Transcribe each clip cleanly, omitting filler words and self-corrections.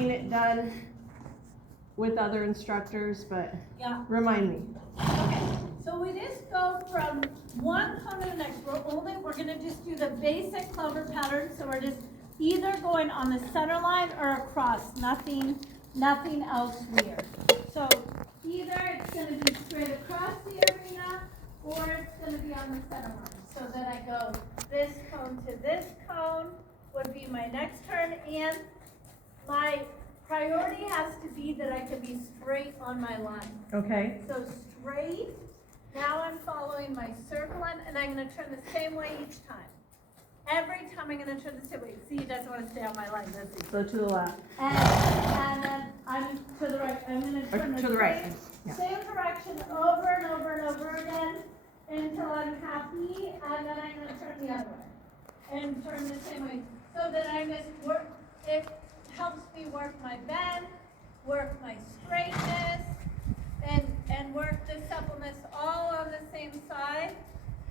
seen it done with other instructors, but Yeah. remind me. Okay, so we just go from one cone to the next. We're gonna just do the basic clover pattern. So we're just either going on the center line or across, nothing else weird. So either it's gonna be straight across the arena or it's gonna be on the center line. So then I go this cone to this cone would be my next turn, and my priority has to be that I can be straight on my line. Okay. So straight, now I'm following my circle line, and I'm gonna turn the same way each time. Every time I'm gonna turn the same way. See, he doesn't wanna stay on my line, does he? So to the left. And then I'm to the right. I'm gonna turn To the right. Yeah. same direction over and over and over again until I'm happy, and then I'm gonna turn the other way. And turn the same way. So that I just work, it helps me work my bend, work my straightness, and work the suppleness all on the same side.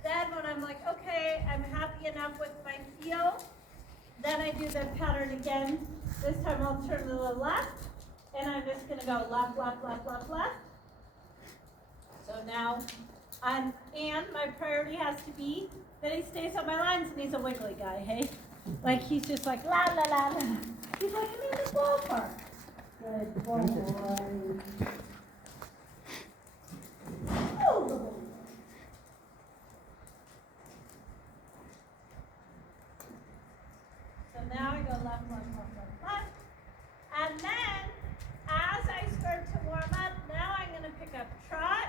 Then when I'm like, okay, I'm happy enough with my heel, then I do the pattern again. This time I'll turn to the left, and I'm just gonna go left, left, left, left, left. So now, and my priority has to be that he stays on my lines, and he's a wiggly guy, hey? Like he's just like, la, la, la, la. He's like, I'm in the ballpark. Good boy. Oh. So now I go left, left, left, left, left. And then, as I start to warm up, now I'm going to pick up trot.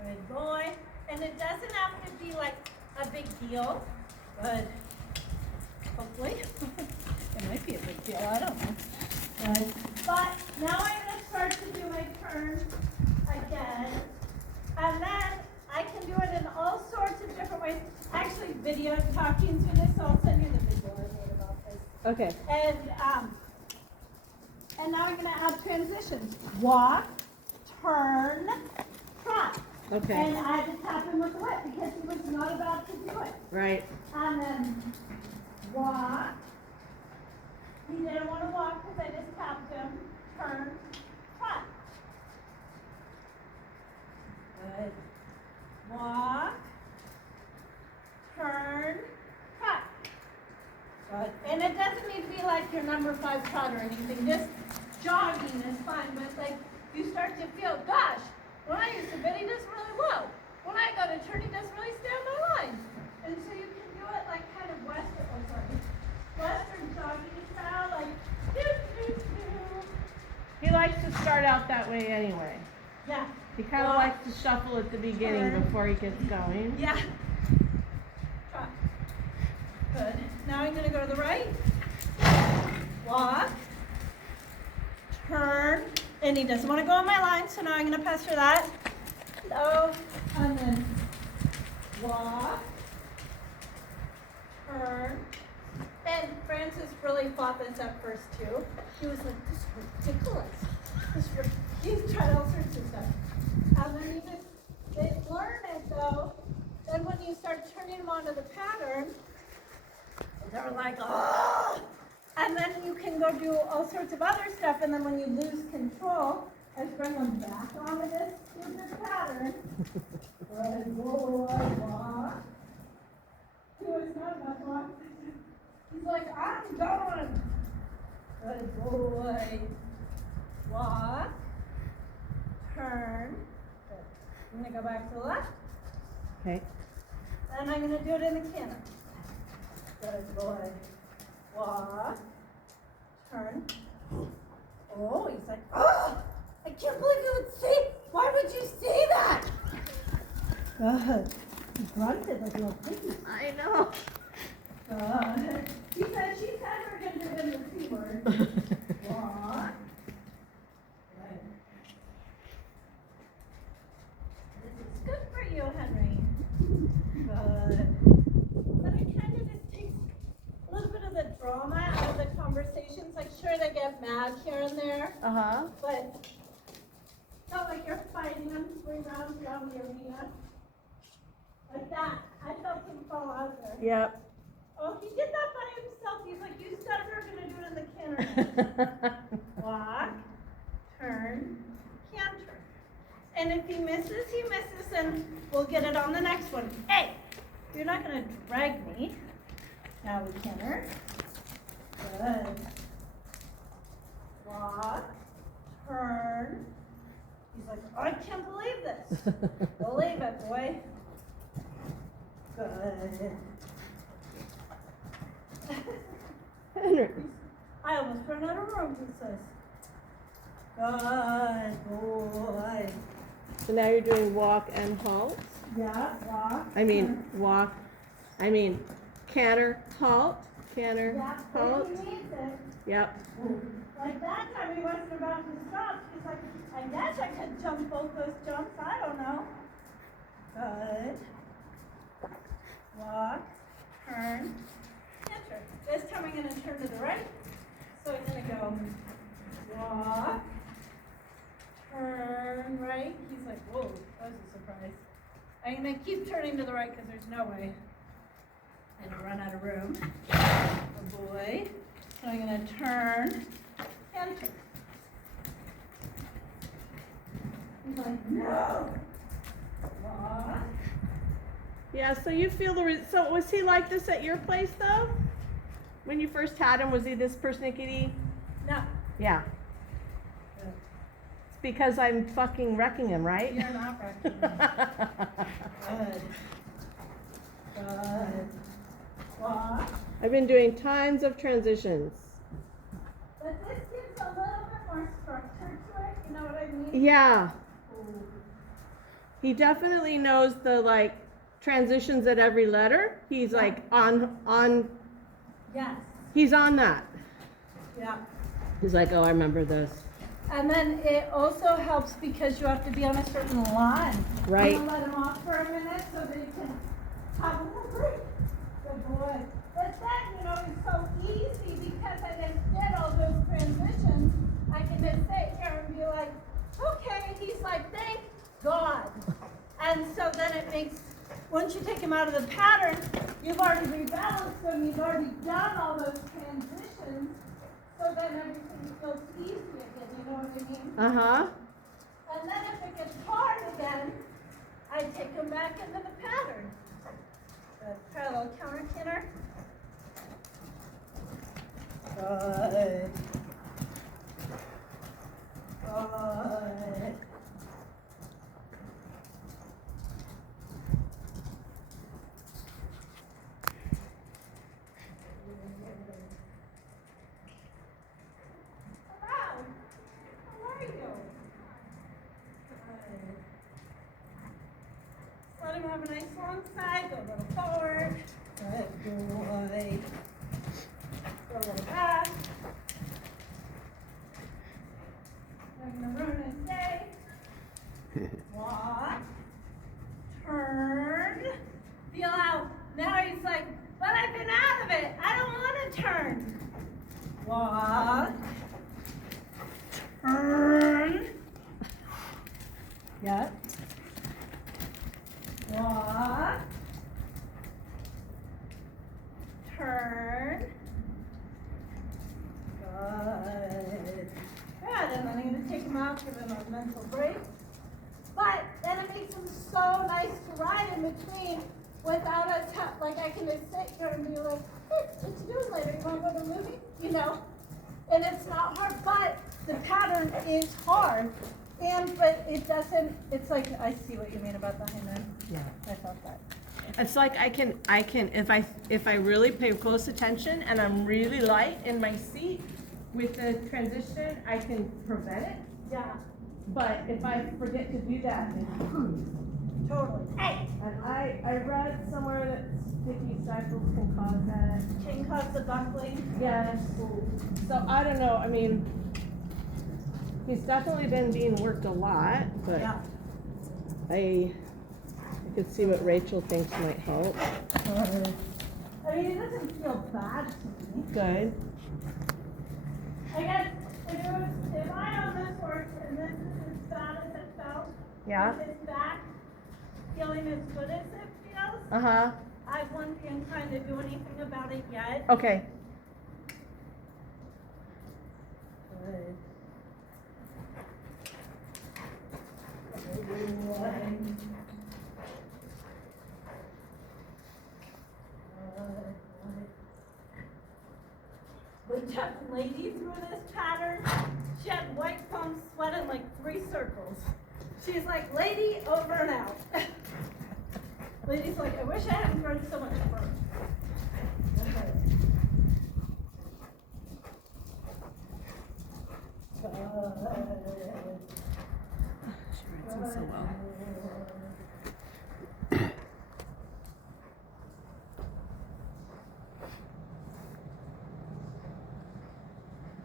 Good boy. And it doesn't have to be like a big deal, but hopefully. It might be a big deal, I don't know. But now I'm going to start to do my turn again. And then I can do it in all sorts of different ways. Actually, video talking through this, so I'll send you the video I made about this. Okay. And now I'm going to add transitions. Walk, turn, trot. Okay. And I just tap him with the whip because he was not about to do it. Right. And then walk. He didn't want to walk because I just tapped him. Turn, trot. Good. Walk, turn, trot. Good. And it doesn't need to be like your number 5 trot or anything. Just jogging is fine, but like you start to feel, gosh, when I use the bit, he does really well. When I go to turn, he doesn't really stay on my line. And so you can do it like kind of Western jogging style, like doo, doo, doo. He likes to start out that way anyway. Yeah. He kind of likes to shuffle at the beginning Turn. before he gets going. Yeah. Trot. Good. Now I'm going to go to the right. Walk. Turn. And he doesn't want to go on my line, so now I'm going to pass for that. Hello. And then walk. Turn. And Francis really fought this up first, too. He was like, this is ridiculous. He's tried all sorts of stuff. And then they learn it, though. Then when you start turning them onto the pattern, they're like, oh! And then you can go do all sorts of other stuff, and then when you lose control, I just bring them back onto this stupid pattern. Good boy, walk. He was not enough walk. He's like, I'm going. Good boy. Walk. Turn. Good. I'm going to go back to the left. Okay. And I'm going to do it in the cannon. Good boy. Walk. Turn. Oh, he's like, oh! I can't believe you would say, why would you say that? Good. He grunted like a little piggy. I know. Good. She said we're going to do it in the C word. Walk. Good. This is good for you, Henry. Good. But it kind of just takes a little bit of the drama out of the conversations. Like, sure, they get mad here and there, Uh-huh. but it's not like you're fighting them 3 rounds around the arena. Like that. I felt him fall out there. Yep. Oh, he did that by himself. He's like, you said we were gonna do it in the canter. Walk, turn, canter. And if he misses, and we'll get it on the next one. Hey, you're not gonna drag me. Now we canter. Good. Walk, turn. He's like, I can't believe this. Believe it, boy. Good. Henry. I almost ran out of room, he says. Good boy. So now you're doing walk and halt. Yeah, walk. Walk. Canter, halt, canter, Yeah, halt. he needs it. Yep. Like that time he wasn't about to stop. He's like, I guess I could jump both those jumps. I don't know. Good. Walk, turn, canter. This time I'm going to turn to the right. So I'm going to go walk, turn right. He's like, whoa, that was a surprise. I'm going to keep turning to the right because there's no way I'd run out of room. Good boy. So I'm going to turn, canter. He's like, no. Walk. Yeah, so you feel so was he like this at your place though? When you first had him, was he this persnickety? No. Yeah. Good. It's because I'm fucking wrecking him, right? You're not wrecking Good. Good. Walk. I've been doing tons of transitions. But this gives a little bit more structure to it, you know what I mean? Yeah. Ooh. He definitely knows the transitions at every letter. He's like on Yes. he's on that. Yeah. He's like, oh, I remember this. And then it also helps because you have to be on a certain line. Right. You let him off for a minute so that you can have a little break. Good boy. But then, it's so easy because I just did all those transitions. I can just sit here and be like, okay. He's like, thank God. And so then it makes, once you take him out of the pattern, you've already rebalanced them, you've already done all those transitions, so then everything feels easy again, you know what I mean? Uh-huh. And then if it gets hard again, I take him back into the pattern. Good. Try a little counter canter. Good. Good. Hello. How are you? Good. Let him have a nice long side. Go a little forward. Good boy. Go a little back. I'm gonna ruin his day. Walk. Turn. Feel out. Now he's like, but I've been out of it. I don't want to turn. Walk. Turn. Yeah. Walk. Turn. Good. Good. And then I'm going to take him out, give him a mental break. But then it makes him so nice to ride in between without us, like I can just sit here and be like, hey, what you doing later? You want to go to a movie? And it's not hard, but the pattern is hard. But it doesn't, it's like, I see what you mean about the hangman. Yeah. I felt that. It's like I can if I really pay close attention and I'm really light in my seat with the transition, I can prevent it. Yeah, But if I forget to do that, totally. Hey! and I read somewhere that sticky cycles can cause that. Can cause the buckling. Yes. So I don't know. I mean, he's definitely been being worked a lot, but Yeah. I could see what Rachel thinks might help. I mean, it doesn't feel bad to me. Good. I guess if I on this works and this is as bad as it felt, Yeah. with his back feeling as good as it feels, Uh-huh. I wasn't inclined to do anything about it yet. Okay. Good. Good. We took Lady through this pattern. She had white foam sweating like 3 circles. She's like, Lady, over and out. Lady's like, I wish I hadn't grown so much fur. She writes them so well.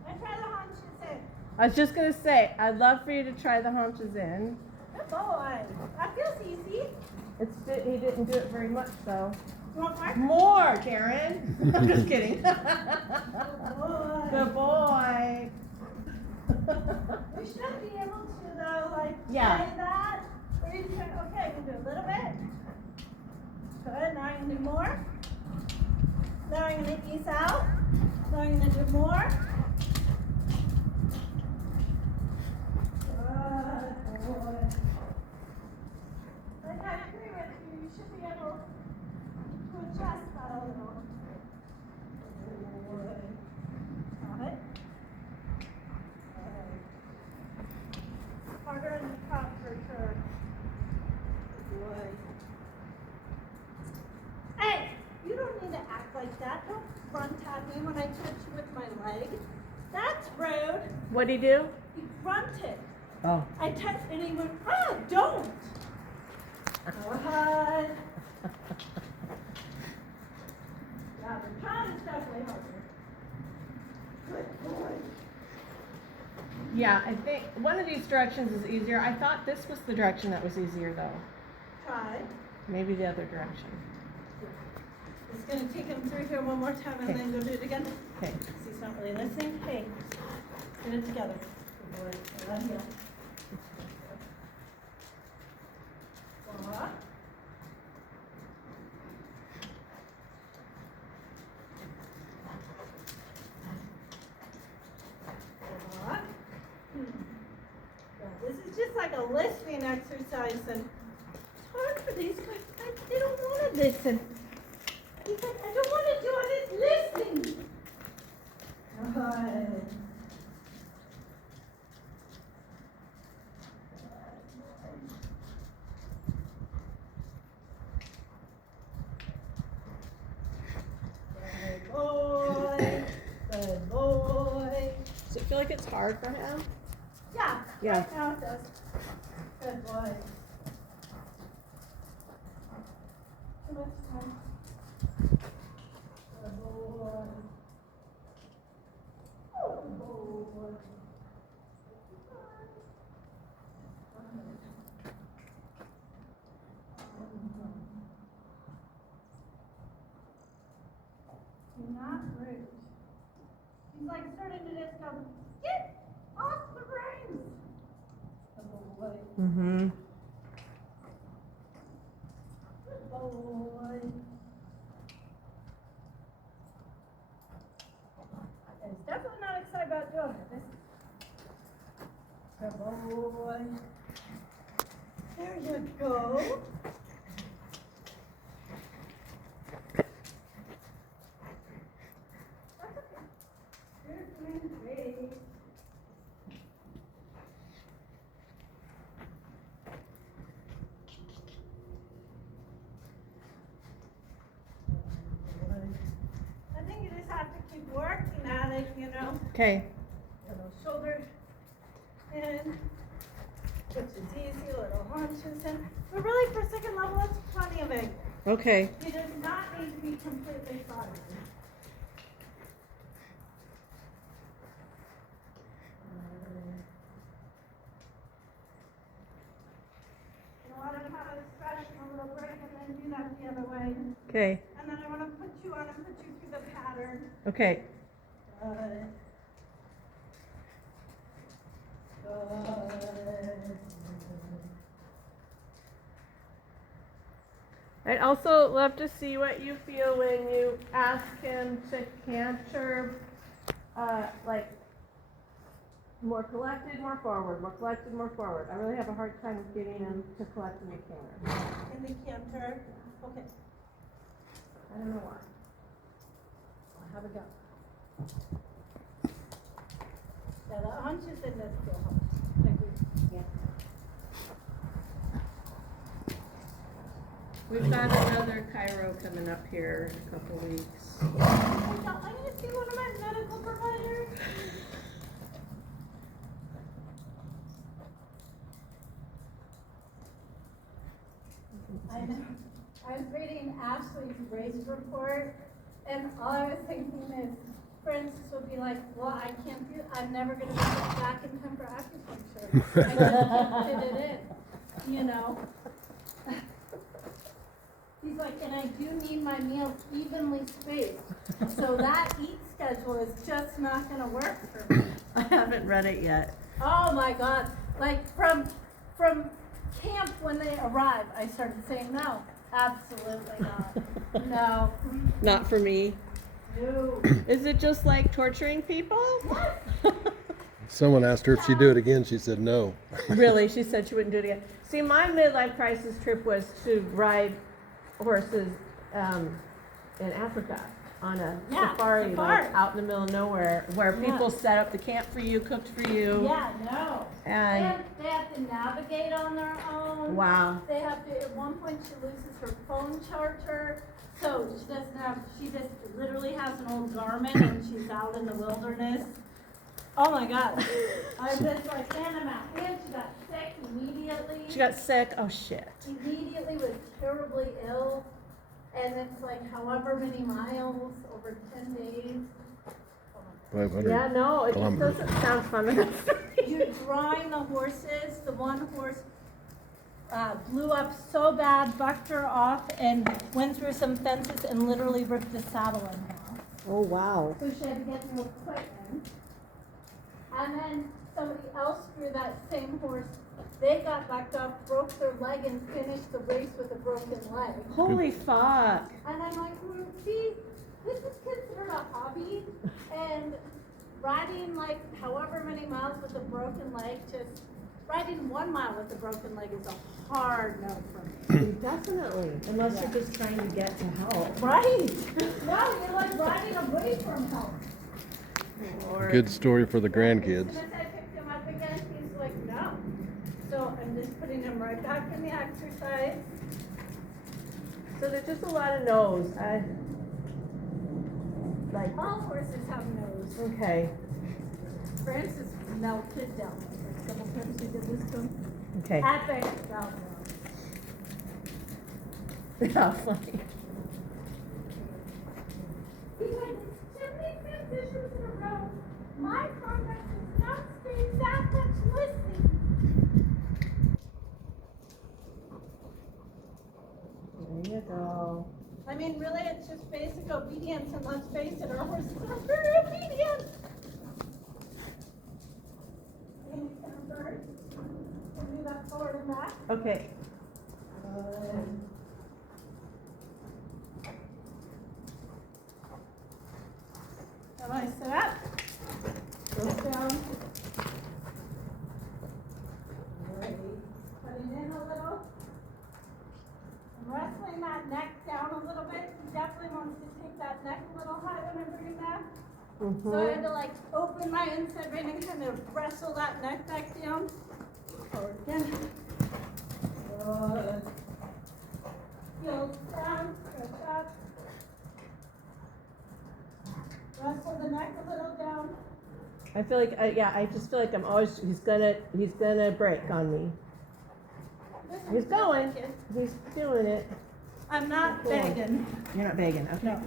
I try the haunches in. I was just gonna say, I'd love for you to try the haunches in. Good boy. That feels easy. He didn't do it very much though. You want more? More, Karen. I'm just kidding. Good boy. Good boy. We should be able to though, like Yeah. say that. Or you can, okay, we can do a little bit. Good, now I'm gonna do more. Now I'm gonna ease out. Now I'm gonna do more. Good boy. Like I agree with you, you should be able to adjust that a little. Good boy. Got it? Harder in the top for sure. Good boy. Hey, you don't need to act like that. Don't front at me when I touch you with my leg. That's rude. What'd he do? He grunted. Oh. I touched and he went, ah, don't. God. Yeah, the top is definitely harder. Good boy. Yeah, I think one of these directions is easier. I thought this was the direction that was easier though. Try. Maybe the other direction. Just gonna take him through here one more time and Okay. then go do it again. Okay. He's not really listening. Hey, get it together. Good boy. Right here. Walk. Walk. Yeah, this is just like a listening exercise, and it's hard for these guys. They don't want to listen. He's like, I don't want to do all this listening. Good. Good boy. Good boy. Does it feel like it's hard for him? Yeah. Yeah. Right now it does. Good boy. Too much time. Good boy. Good boy. You're not rude. He's like starting to just go, get off the reins. Good boy. Mm-hmm. Good boy. He's definitely not excited about doing it. Good boy. There you go. That's okay. You're doing great. I think you just have to keep working at it, you know. Okay. Little shoulder in, which is easy, little haunches in. But really, for second level, it's plenty of angle. Okay. He does not need to be completely flat. I want him to have a stretch and a little break, and then do that the other way. Okay. And then I want to put you on and put you through the pattern. Okay. Good. Good. I'd also love to see what you feel when you ask him to canter, like, more collected, more forward, more collected, more forward. I really have a hard time getting him to collect in the canter. In the canter, okay, I don't know why. I'll have a go. Yeah, the hunches in this still helps. Thank you. We've got another Cairo coming up here in a couple weeks. I'm gonna see one of my medical providers. I know. I was reading Ashley's race report, and all I was thinking is, Francis would be like, well, I'm never gonna make it back in time for acupuncture. I just can't fit it in, you know? He's like, and I do need my meals evenly spaced, so that eat schedule is just not gonna work for me. I haven't read it yet. Oh my God, like from camp when they arrive, I started saying, no, absolutely not, no. Not for me. No. Is it just like torturing people? Someone asked her if she'd do it again. She said no. Really? She said she wouldn't do it again. See, my midlife crisis trip was to ride horses in Africa on a safari, like out in the middle of nowhere, where people set up the camp for you, cooked for you. Yeah, no. And They have to navigate on their own. wow. They have to, at one point she loses her phone charger, so she just literally has an old Garmin and she's out in the wilderness. Oh my God. I'm just like, man, I'm out. And she got sick immediately. She got sick. Oh shit. Immediately was terribly ill. And it's like however many miles over 10 days. 500. Yeah, no, it just Kilometers. doesn't sound fun enough. You're drawing the horses. The one horse blew up so bad, bucked her off, and went through some fences and literally ripped the saddle in half. Oh wow. So she had to get new equipment. And then somebody else threw that same horse. They got backed off, broke their leg, and finished the race with a broken leg. Holy fuck. And I'm like, see, this is considered a hobby, and riding like however many miles with a broken leg, just riding 1 mile with a broken leg is a hard no for me. Definitely. Unless you're just trying to get to help. Right? No, you're like riding away from help. Or Good story for the grandkids. As soon as I picked him up again, he's like, no. So I'm just putting him right back in the exercise. so there's just a lot of no's. Like All horses have nose. okay. Francis melted down. Like a couple times we did this to him. Okay. Epic down. How funny. He's like, it's too many transitions in a row. My progress is not staying that much listening. There you go. I mean, really, it's just basic obedience, and let's face it, our horses are very obedient. Can you stand first? Can do that forward and back? Okay. Now I sit up. Go down. Ready. Put it in a little. I'm wrestling that neck down a little bit. He definitely wants to take that neck a little high when I bring him back. So I had to like open my inside vein and kind of wrestle that neck back down. Forward again. Good. Heels down, stretch up. Wrestle the neck a little down. I feel like I just feel like I'm always he's gonna break on me. He's going. He's doing it. I'm not begging. You're not begging. Okay. No.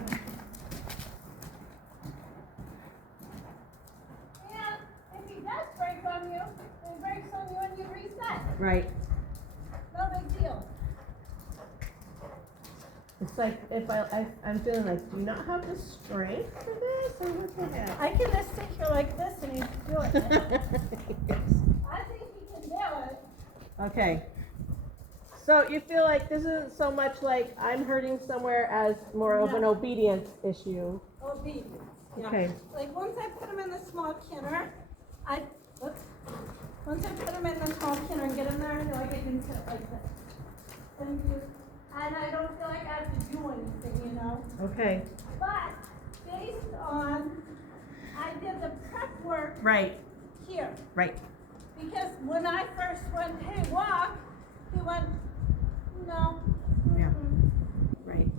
And if he does break on you, he breaks on you and you reset. Right. No big deal. It's like if I'm feeling like, do you not have the strength for this, or what the heck? I can just sit here like this and he's doing it. I think he can do it. Okay. So you feel like this isn't so much like I'm hurting somewhere as more of an No. obedience issue. Obedience, yeah. Okay. Like, once I put them in the small canner, once I put them in the small canner and get them there, I feel like I can sit like this. And I don't feel like I have to do anything, you know? Okay. But based on, I did the prep work Right. here. Right. Because when I first went, hey, walk, he went, no. Yeah. Mm-mm. Right.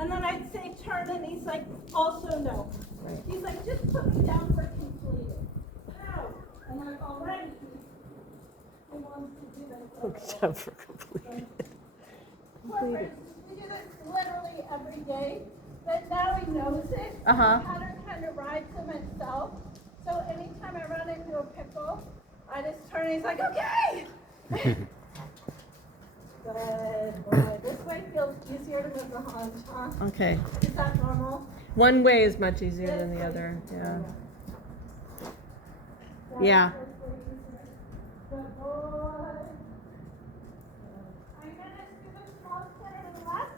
And then I'd say turn, and he's like, also no. Right. He's like, just put me down for completed. How? And I'm already, he wants to do that. Hooked up for completed. Corporate, we do this literally every day, but now he knows it. Uh-huh. Pattern kind of rides him itself. So anytime I run into a pickle, I just turn and he's like, okay. Good boy. This way feels easier to move the haunch, huh? Okay. Is that normal? One way is much easier than the other. Yeah. Yeah. Good boy. I'm gonna do the small center to the left,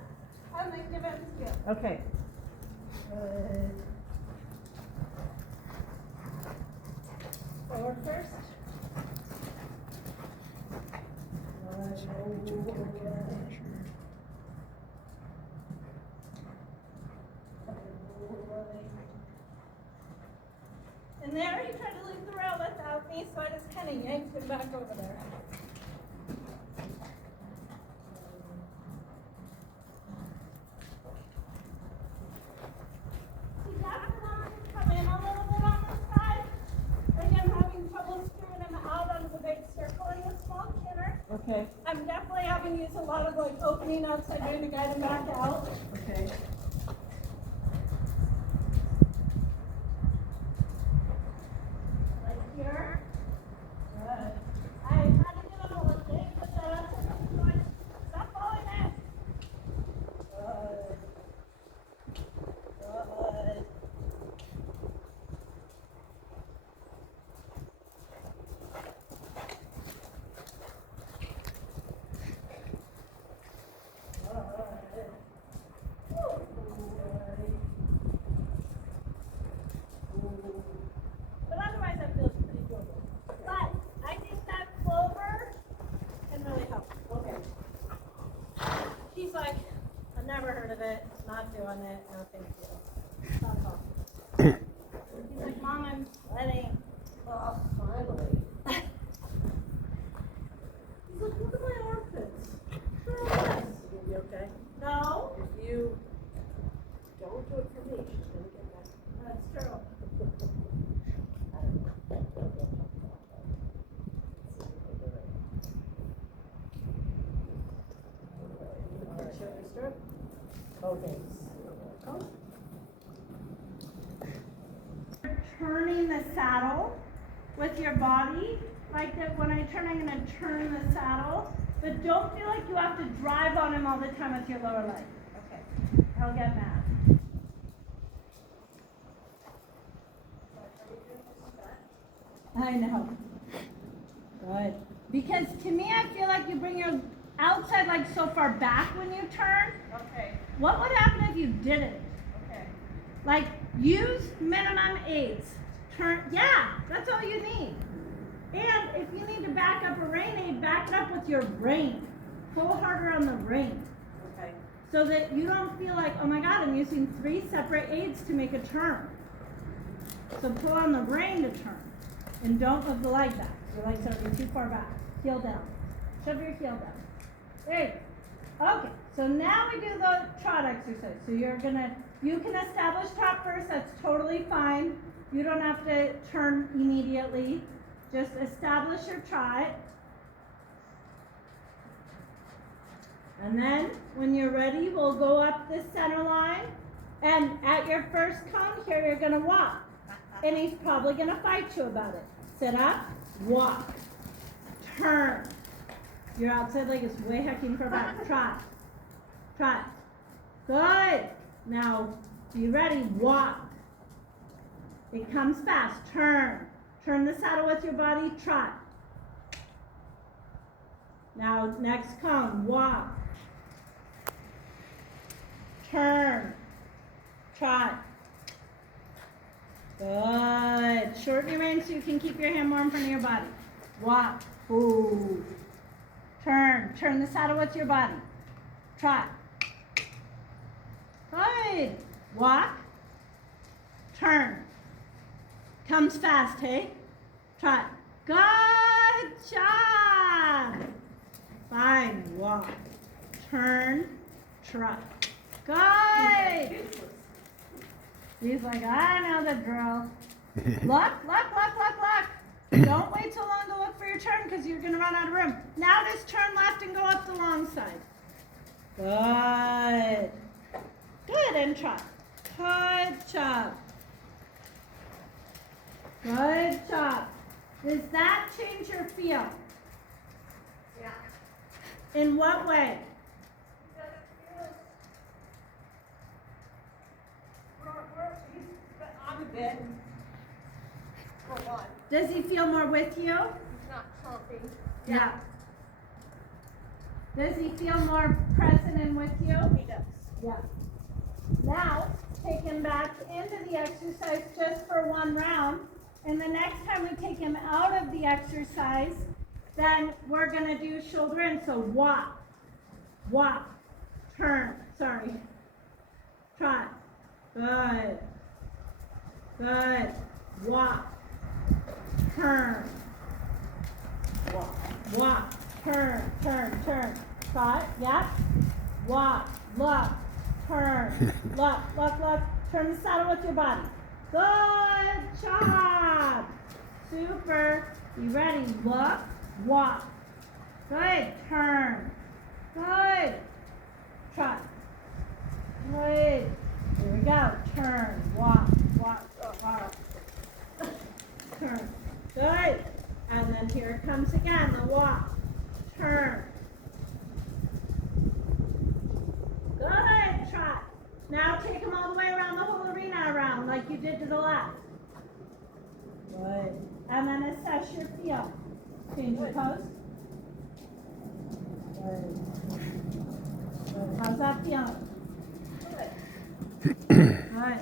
and then give it to you. Okay. Good. Forward first. And there he tried to leave the rail without me, so I just kind of yanked him back over there. See, that's one come in a little bit on this side. And I'm having trouble screwing him out onto the big circle in the small kinner. Okay. I'm definitely having to use a lot of like opening outside down to guide him back out. Okay. Like here. Good. I had to get him a little bit, but that's going. Stop falling in. Good. Good. But otherwise, that feels pretty good. But I think that clover can really help. Okay. He's like, I've never heard of it, not doing it, no thank you. That's all. He's like, Mom, I'm sweating. Oh, finally. He's like, look at my armpits. They're all nice. You'll be okay. No, If you don't do it for me, she's gonna get back. that's true. Shoulder strap. Okay. Turning the saddle with your body, like that when I turn, I'm going to turn the saddle, but don't feel like you have to drive on him all the time with your lower leg. Okay, I'll get mad. I know. Good. Because to me, I feel like you bring your outside leg so far back when you turn. Okay. What would happen if you didn't? Okay. Like, use minimum aids. Turn, yeah, that's all you need. And if you need to back up a rein aid, back it up with your rein. Pull harder on the rein. Okay. So that you don't feel like, oh my God, I'm using 3 separate aids to make a turn. So pull on the rein to turn. And don't move the leg back. Your leg's already too far back. Heel down. Shove your heel down. There you go. Okay, so now we do the trot exercise. So you can establish trot first, that's totally fine. You don't have to turn immediately. Just establish your trot. And then when you're ready, we'll go up the center line. And at your first come here, you're gonna walk. And he's probably gonna fight you about it. Sit up, walk, turn. Your outside leg is way hecking far back. Trot. Trot. Good. Now, be ready. Walk. It comes fast. Turn. Turn the saddle with your body. Trot. Now, next cone, walk. Turn. Trot. Good. Shorten your reins so you can keep your hand more in front of your body. Walk. Ooh. Turn. Turn the saddle with your body. Trot. Good. Walk. Turn. Comes fast, hey? Trot. Good job. Fine. Walk. Turn. Trot. Good. He's like, I know the drill. Look. Don't wait so long to look for your turn because you're going to run out of room. Now just turn left and go up the long side. Good. Good, and trot. Good job. Good job. Does that change your feel? Yeah. In what way? I'm a bit. For one. Does he feel more with you? He's not chomping. Yeah. Does he feel more present and with you? He does. Yeah. Now, take him back into the exercise just for one round. And the next time we take him out of the exercise, then we're going to do shoulder in. So walk, turn, trot. Good. Walk, turn. Walk, turn. Trot, yep. Walk, look, turn, look. Turn the saddle with your body. Good job. Super. You ready? Look, walk. Good. Turn. Good. Trot. Good. Here we go. Turn. Walk. Turn. Good. And then here it comes again. The walk. Turn. Good. Trot. Now take them all the way around the whole arena around like you did to the left. Good. And then assess your feel. Change your pose. Good. How's that feeling? Good. Good.